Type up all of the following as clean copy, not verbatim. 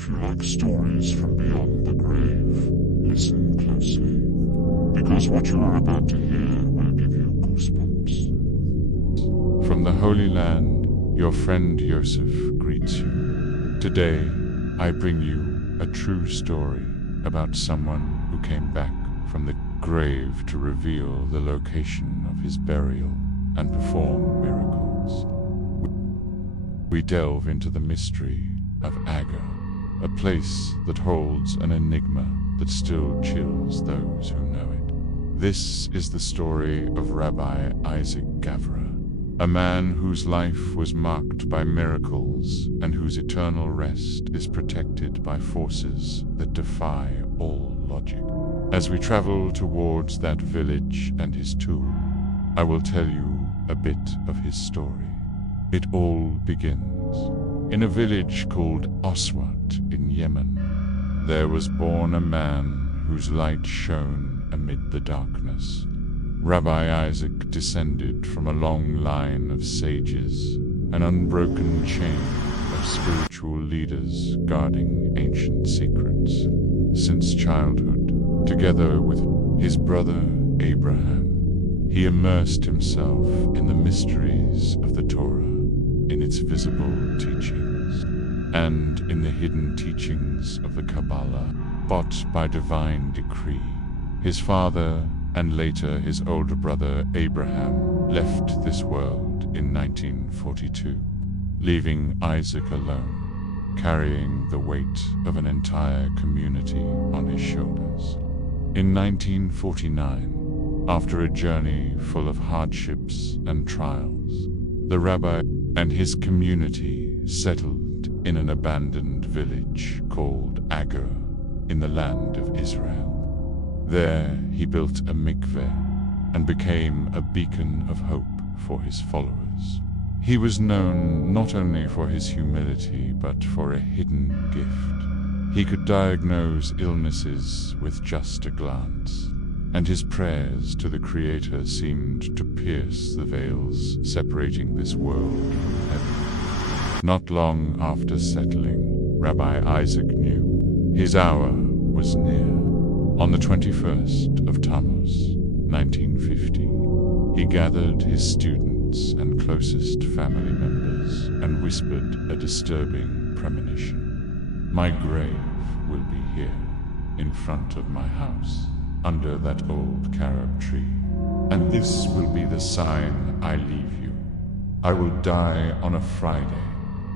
If you like stories from beyond the grave, listen closely, because what you are about to hear will give you goosebumps. From the Holy Land, your friend Yosef greets you. Today, I bring you a true story about someone who came back from the grave to reveal the location of his burial and perform miracles. We delve into the mystery of Agar, a place that holds an enigma that still chills those who know it. This is the story of Rabbi Isaac Gavra, a man whose life was marked by miracles and whose eternal rest is protected by forces that defy all logic. As we travel towards that village and his tomb, I will tell you a bit of his story. It all begins in a village called Aswat in Yemen. There was born a man whose light shone amid the darkness. Rabbi Isaac descended from a long line of sages, an unbroken chain of spiritual leaders guarding ancient secrets. Since childhood, together with his brother Abraham, he immersed himself in the mysteries of the Torah, in its visible teachings, and in the hidden teachings of the Kabbalah, but by divine decree. His father, and later his older brother Abraham, left this world in 1942, leaving Isaac alone, carrying the weight of an entire community on his shoulders. In 1949, after a journey full of hardships and trials, the rabbi and his community settled in an abandoned village called Agar in the land of Israel. There he built a mikveh and became a beacon of hope for his followers. He was known not only for his humility but for a hidden gift. He could diagnose illnesses with just a glance, and his prayers to the Creator seemed to pierce the veils separating this world from heaven. Not long after settling, Rabbi Isaac knew his hour was near. On the 21st of Tammuz, 1950, he gathered his students and closest family members and whispered a disturbing premonition. My grave will be here, in front of my house, under that old carob tree, and this will be the sign I leave you. I will die on a Friday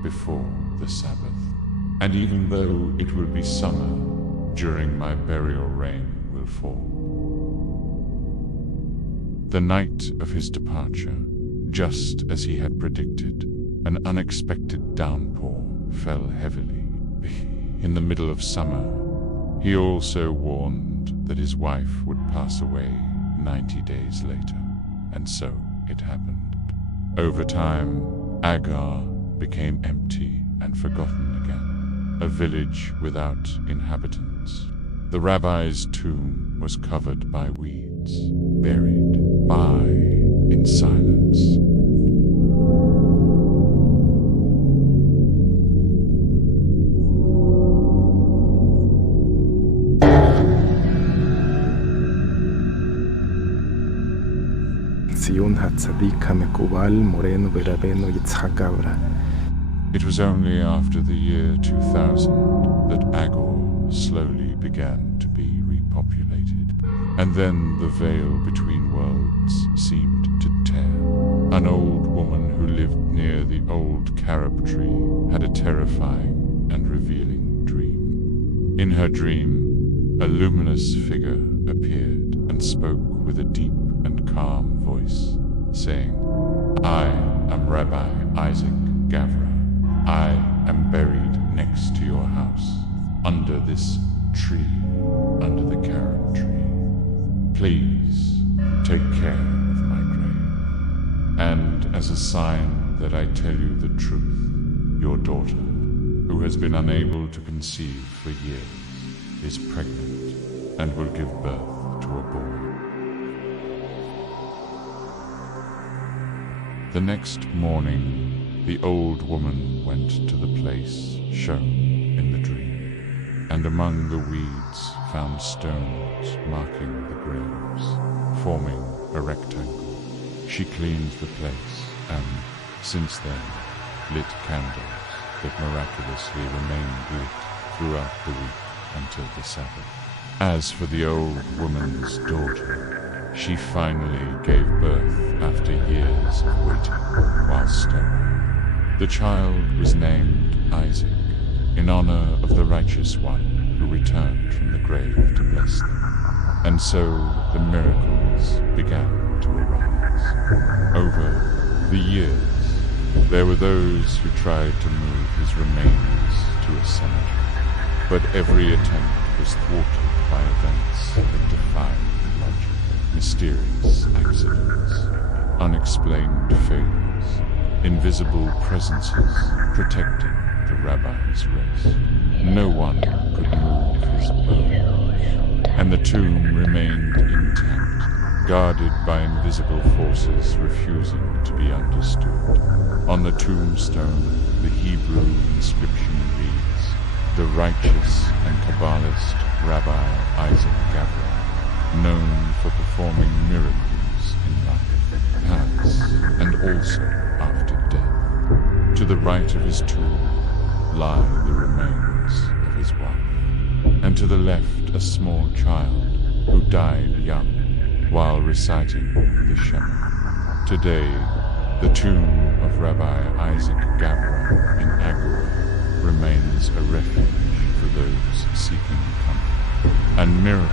before the Sabbath, and even though it will be summer, during my burial rain will fall. The night of his departure, just as he had predicted, an unexpected downpour fell heavily. In the middle of summer, he also warned that his wife would pass away 90 days later, and so it happened. Over time, Agar became empty and forgotten again, a village without inhabitants. The rabbi's tomb was covered by weeds, buried in silence. It was only after the year 2000 that Agar slowly began to be repopulated. And then the veil between worlds seemed to tear. An old woman who lived near the old carob tree had a terrifying and revealing dream. In her dream, a luminous figure appeared and spoke with a deep and calm voice, saying, I am Rabbi Isaac Gavra. I am buried next to your house, under this tree, under the carob tree. Please take care of my grave. And as a sign that I tell you the truth, your daughter, who has been unable to conceive for years, is pregnant and will give birth to a boy. The next morning, the old woman went to the place shown in the dream. and among the weeds found stones marking the graves, forming a rectangle. She cleaned the place and, since then, lit candles that miraculously remained lit throughout the week until the Sabbath. As for the old woman's daughter, she finally gave birth after years of waiting while sterile. The child was named Isaac, in honor of the righteous one who returned from the grave to bless them. And so the miracles began to arise. Over the years, there were those who tried to move his remains to a cemetery, but every attempt was thwarted by events that defied logic. Mysterious accidents, unexplained failures, invisible presences protecting the Rabbi's rest. No one could move his bones, and the tomb remained intact, guarded by invisible forces refusing to be understood. On the tombstone, the Hebrew inscription reads, "The righteous and Kabbalist Rabbi Isaac Gavra, known for performing miracles in life, has, and also after death." To the right of his tomb lie the remains of his wife, and to the left a small child who died young while reciting the Shema. Today, the tomb of Rabbi Isaac Gavra in Agua remains a refuge for those seeking comfort and miracles.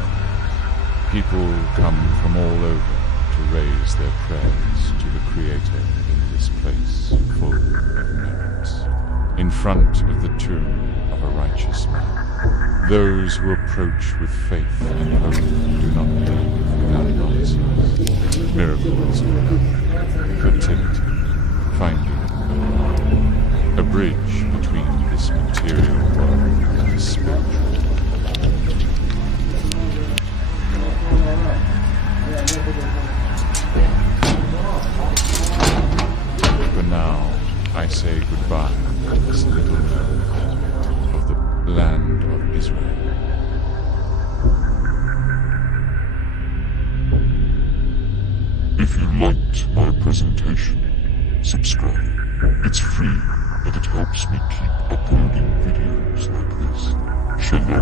People come from all over to raise their prayers to the Creator in this place full of merits. In front of the tomb of a righteous man, those who approach with faith and hope do not leave without answers. Miracles of love, fertility, finding a bridge between this material world and the spiritual. For now, I say goodbye to this little note of the land of Israel. If you liked my presentation, subscribe. It's free, and it helps me keep uploading videos like this. Shalom.